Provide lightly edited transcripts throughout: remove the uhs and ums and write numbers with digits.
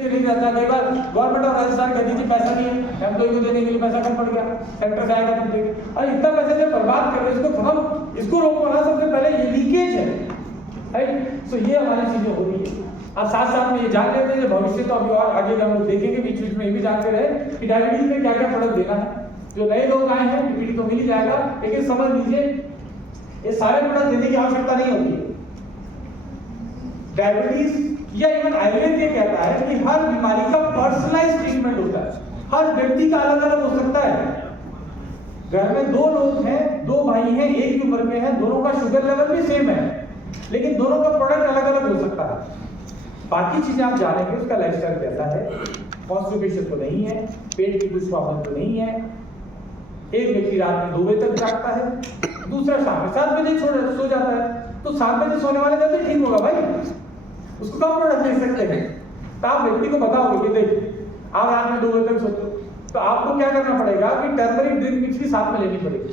नहीं रहता, कई बार गवर्नमेंट ऑफ राजस्थान कहती थी पैसा नहीं है, एम्प्लॉय को देने के लिए पैसा कम पड़ गया, सेंटर से आएगा तुम देंगे, और इतना पैसा जब बर्बाद कर रहे हैं, इसको खत्म, इसको रोको ना। सबसे पहले ये लीकेज है, राइट। सो ये हमारी चीजें हो रही है। अब साथ साथ में ये जान लेते हैं भविष्य तो अभी और आगे हम लोग देखेंगे, बीच बीच में ये भी जानते रहे कि डायबिटीज में क्या क्या प्रोडक्ट देना है। जो नए लोग आए हैं पीपीटी तो मिल ही जाएगा, लेकिन समझ लीजिए ये सारे प्रोडक्ट देने की आवश्यकता नहीं होती है। डायबिटीज या इवन आयुर्वेद ये कहता है कि हर बीमारी का पर्सनलाइज्ड ट्रीटमेंट होता है, हर व्यक्ति का अलग अलग हो सकता है। घर में दो लोग हैं, दो भाई हैं, एक ही उम्र में है, दोनों का शुगर लेवल भी सेम है, लेकिन दोनों का प्रोडक्ट अलग अलग हो सकता है। बाकी चीजें आप जानेंगे, उसका लाइफस्टाइल कैसा है, कॉन्स्टिपेशन तो नहीं है, पेट की कुछ प्रॉब्लम तो नहीं है, एक व्यक्ति रात में 2 बजे तक जागता है, दूसरा शाम में 7 बजे सो जाता है, तो 7 बजे सोने वाले जल्दी ठीक होगा भाई, उसको कम प्रोडक्ट दे सकते हैं। तो आप व्यक्ति को बताओगे कि देख आप रात में 2 बजे तक सोते हो, तो आपको क्या करना पड़ेगा कि टर्मरिक ड्रिंक मिक्स भी साथ में लेनी पड़ेगी।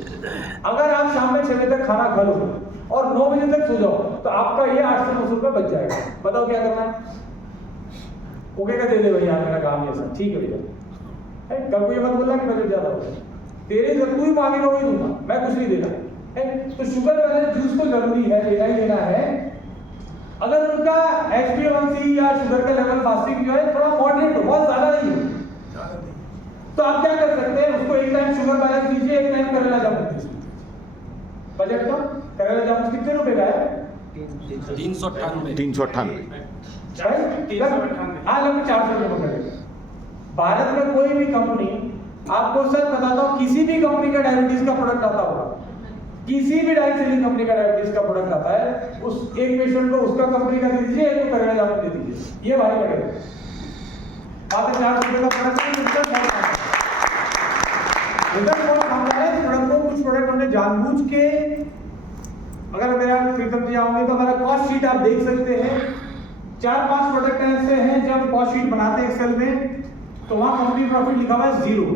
अगर आप शाम में 6 बजे तक खाना खा लो और 9 बजे तक सो जाओ, तो आपका ये 800 900 रुपये बच जाएगा। बताओ क्या करना है? ओके का दे दे भैया, मेरा काम ऐसा, ठीक है भैया। कल को ये मत बोलना कि बजट ज्यादा होगा, तेरे से तू ही मांगेगा वही दूंगा, मैं कुछ नहीं देना है। तो शुगर बैलेंस जूस तो जरूरी है, लेना ही लेना है। अगर उनका HbA1c या शुगर का लेवल फास्टिंग जो है थोड़ा मॉडरेट हो, बहुत ज्यादा नहीं हो, तो आप क्या कर सकते हैं, उसको एक टाइम शुगर बैलेंस दीजिए, एक टाइम करेला जामुन दीजिए। बजट का करेला जामुन कितने रुपए का है? 398। हाँ, लगभग 400 रुपये पकड़ेगा। भारत में कोई भी कंपनी, आपको सच बताता हूँ, किसी भी कंपनी का डायबिटीज का प्रोडक्ट आता होगा, किसी भी डाइट सेलिंग कंपनी का डायबिटीज का प्रोडक्ट आता है, उस एक पेशेंट को उसका कंपनी का दे दीजिए, एक को करेला जामुन दे दीजिए, ये भारी पड़ेगा। आप 400 रुपये का प्रोडक्ट कुछ प्रोडक्ट हमने जानबूझ के, अगर मेरा प्रीतम जी आओगे तो हमारा कॉस्ट शीट आप देख सकते हैं। 4-5 प्रोडक्ट ऐसे हैं जब कॉस्ट शीट बनाते हैं एक्सेल में, तो वहां कंपनी प्रॉफिट लिखा हुआ है 0,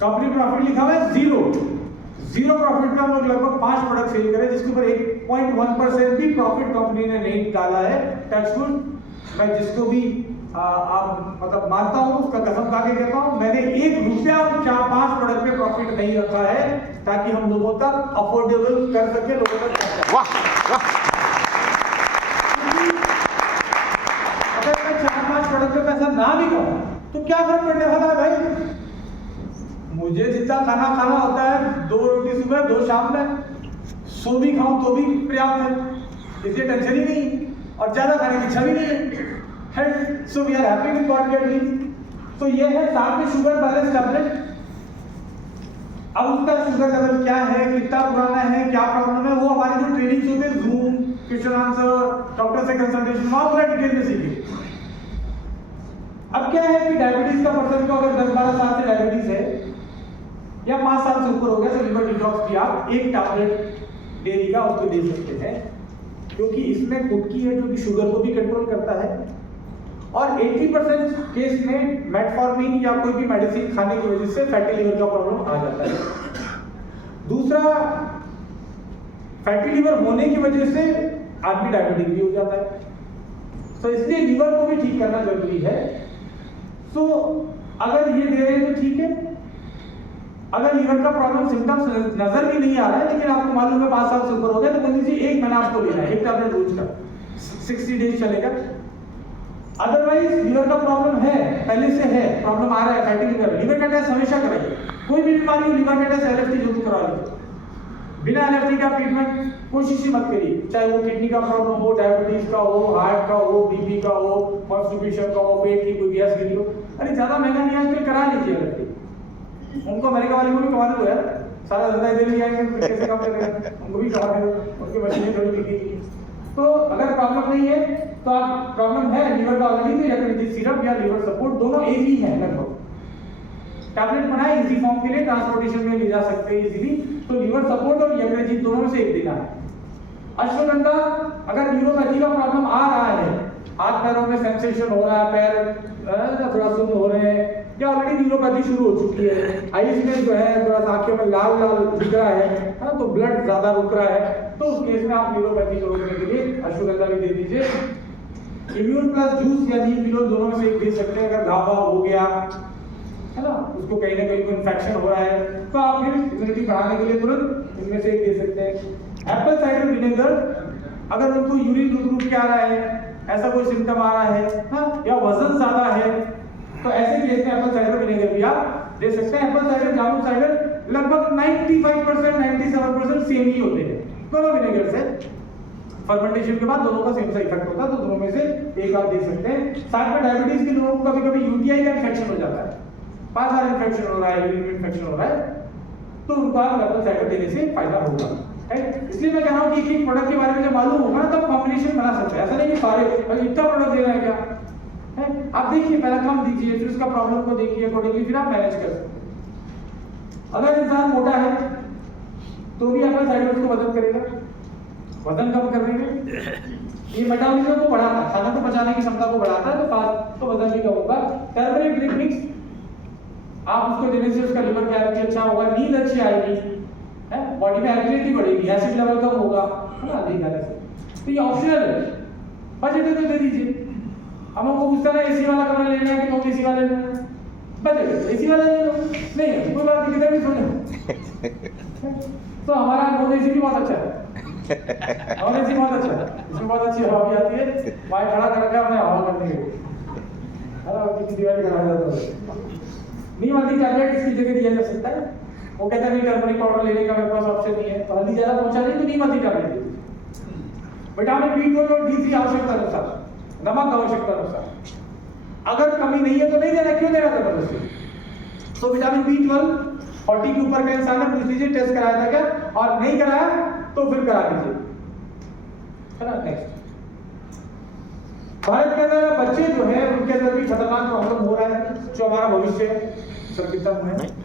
कंपनी प्रॉफिट लिखा हुआ है 0 प्रॉफिट में हम लोग लगभग 5 प्रोडक्ट सेल करें, जिसके ऊपर 1.1% भी प्रॉफिट कंपनी ने नहीं डाला है। टचवुड, मैं जिसको भी आप मतलब मानता हूं, उसका कसम खा के कहता हूं, मैंने 1 रुपया उन 4-5 प्रोडक्ट पे प्रॉफिट नहीं रखा है, ताकि हम लोगों तक अफोर्डेबल कर सके, लोगों तक। वाह वाह। अगर मैं 4-5 प्रोडक्ट पे पैसा ना भी कहूं तो क्या फर्क पड़ने वाला है भाई? मुझे जितना खाना खाना होता है, 2 रोटी सुबह 2 शाम में, सो भी खाऊं तो भी पर्याप्त है, इसलिए टेंशन ही नहीं, और ज्यादा खाने की इच्छा भी नहीं है। So we are happy with what we are doing. तो ये है साथ में शुगर बैलेंस टैबलेट। अब उसका शुगर लेवल क्या है, कितना पुराना है, क्या प्रॉब्लम है, वो हमारी जो ट्रेनिंग होती है, जूम, क्वेश्चन आंसर, डॉक्टर से कंसल्टेशन, वहां पूरा डिटेल में सीखिए। अब क्या है कि डायबिटीज का पर्सन को अगर 10-12 साल से डायबिटीज है या 5 साल से ऊपर हो गया, तो लिवर डिटॉक्स की आप एक टैबलेट डेली का उसको दे सकते हैं, क्योंकि इसमें कुटकी है जो कि शुगर को भी कंट्रोल करता है, और 80% केस में मेटफॉर्मिन या कोई भी मेडिसिन खाने की वजह से फैटी लिवर का प्रॉब्लम आ जाता है। दूसरा, फैटी लिवर होने की वजह से आदमी डायबिटिक भी हो जाता है, तो इसलिए लिवर को भी ठीक करना जरूरी है। तो अगर ये दे रहे हैं तो ठीक है। अगर लिवर का प्रॉब्लम सिम्टम्स नजर भी नहीं आ रहा है, लेकिन आपको मालूम है 5 साल से ऊपर हो गया, तो बोल दीजिए 1 महीना आपको लेना है, एक टैबलेट रोज का, 60 डेज चलेगा। अदरवाइज लिवर का प्रॉब्लम है, पहले से है, प्रॉब्लम आ रहा है, फैटी लिवर, लिवर का टेस्ट हमेशा कराइए। कोई भी बीमारी हो, लिवर का टेस्ट LFT जरूर करा लीजिए। बिना LFT का ट्रीटमेंट कोशिश ही मत करिए, चाहे वो किडनी का प्रॉब्लम हो, डायबिटीज का हो, हार्ट का हो, बीपी का हो, कॉन्स्टिपेशन का हो, पेट की कोई गैस गिरी हो, अरे ज्यादा महंगा नहीं, आजकल करा लीजिए LFT। उनको अमेरिका वाले को भी कमा दो यार, सारा धंधा इधर ही आएंगे, कैसे काम करेंगे, उनको भी कमा दो, उनकी मशीनें थोड़ी बिकेगी। तो अगर प्रॉब्लम नहीं है, तो आप प्रॉब्लम है लिवर का ऑलरेडी, तो यकृत सिरप या लिवर सपोर्ट दोनों एक ही है लगभग। टैबलेट बनाए इजी फॉर्म के लिए, ट्रांसपोर्टेशन में ले जा सकते हैं इजीली, तो लिवर सपोर्ट और यकृत दोनों में से एक देना है। अश्वगंधा, अगर न्यूरोपैथी का प्रॉब्लम आ रहा है, हाथ पैरों में सेंसेशन हो रहा है, पैर थोड़ा सुन्न हो रहे हैं, या ऑलरेडी न्यूरोपैथी शुरू हो चुकी है, आईज में जो है थोड़ा सा आंखों में लाल लाल दिख रहा है तो ब्लड ज्यादा रुक रहा है, तो उस केस में आप न्यूरोपैथी को रोकने के लिए अश्वगंधा भी दे दीजिए। इम्यून प्लस जूस या नीम विलोन दोनों में से एक दे सकते हैं। अगर घाव हो गया है ना, उसको कहीं ना कहीं कोई इन्फेक्शन हो रहा है, तो आप फिर इम्यूनिटी बढ़ाने के लिए तुरंत इनमें से एक दे सकते हैं। एप्पल साइडर विनेगर, अगर उनको यूरिन रुक के आ रहा है, ऐसा कोई सिम्टम आ रहा है ना, या वजन ज्यादा है, तो ऐसे केस में एप्पल साइडर विनेगर भी आप दे सकते हैं। एप्पल साइडर जामुन साइडर लगभग 95% 97% सेम ही होते हैं दोनों विनेगर से। फर्मेंटेशन के बाद दोनों का सेम सा इफेक्ट होता है, तो दोनों में से एक आप दे सकते हैं। साथ में डायबिटीज के लोगों को कभी-कभी यूटीआई का इन्फेक्शन हो जाता है, बार बार इन्फेक्शन हो रहा है, यूरिन इन्फेक्शन हो रहा है, तो उनको आप एप्पल साइडर देने से फायदा होगा। इसलिए मैं कह रहा हूँ कि एक प्रोडक्ट के बारे में जब मालूम होगा ना, तब कॉम्बिनेशन बना सकते हैं। ऐसा नहीं कि सारे इतना प्रोडक्ट दे रहे हैं क्या है, आप देखिए पहले कम दीजिए, फिर उसका प्रॉब्लम को देखिए अकॉर्डिंगली, फिर आप मैनेज कर सकते हैं। अगर इंसान मोटा है तो भी एप्पल साइडर उसको मदद करेगा वजन कम करने में। ये मेटाबॉलिज्म को बढ़ाता है, खाने को पचाने की क्षमता को बढ़ाता है, तो फास्ट तो वजन भी कम होगा। टर्मरिक ड्रिंक मिक्स आप उसको देने से उसका लिवर कैलोरी अच्छा होगा, नींद अच्छी आएगी, है बॉडी में एक्टिविटी बढ़ेगी, एसिड लेवल कम होगा, है ना, अधिक खाने से। तो ये ऑप्शनल है, बजट है तो दे दीजिए। हम हमको पूछता है एसी वाला कमरा लेना है कि नॉन एसी वाला लेना है, बजट एसी वाला ले लो, नहीं कोई बात नहीं, किधर भी सुन तो हमारा नॉन एसी भी बहुत अच्छा है, नॉन एसी बहुत अच्छा है, इसमें बहुत अच्छी हवा भी आती है, वाई खड़ा करके हमने हवा करनी है, किसी दीवार करा जाता है। नीम हल्दी टैबलेट इसकी जगह दिया जा सकता है। वो कहता है नहीं टर्मरिक पाउडर लेने का मेरे पास ऑप्शन नहीं है, तो हल्दी ज्यादा पहुंचा नहीं तो नीम हल्दी टैबलेट दे दीजिए। विटामिन B12 और D3 आवश्यकता अनुसार, नमक आवश्यकता अनुसार। अगर कमी नहीं है तो नहीं देना, क्यों देना जबरदस्ती। तो विटामिन B12 40 के ऊपर का इंसान है, पूछ लीजिए टेस्ट कराया था क्या, और नहीं कराया तो फिर करा लीजिए, है ना। नेक्स्ट, भारत के अंदर बच्चे जो है उनके अंदर भी खतरनाक प्रॉब्लम हो रहा है, जो हमारा भविष्य है, सर कितना है